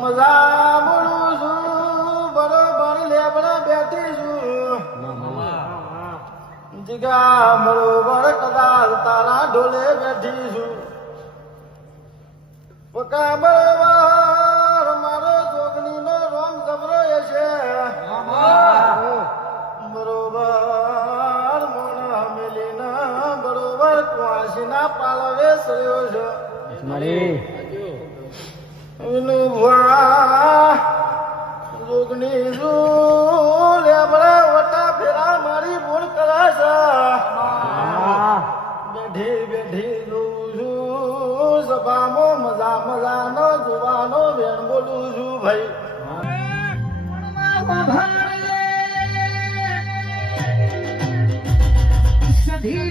મજા મળું છું બરોબર લેબડા બેઠી છું જીગા બરોબર કદાચ તારા ઢોલે બેઠી છું પકા બરોબર મારો જોગણી નો રોમ જબરો છે બરોબર મોના મેલીના બરોબર કુવાસીના પાલવે સર્યો છે જોગણી લેબડા વટા ફેરા મારી ભૂલ કરે છે બેઠી બેઠી જોઉં છું સભામાં મજા મજાનો જોવાનો બેન બોલું છું ભાઈ સધી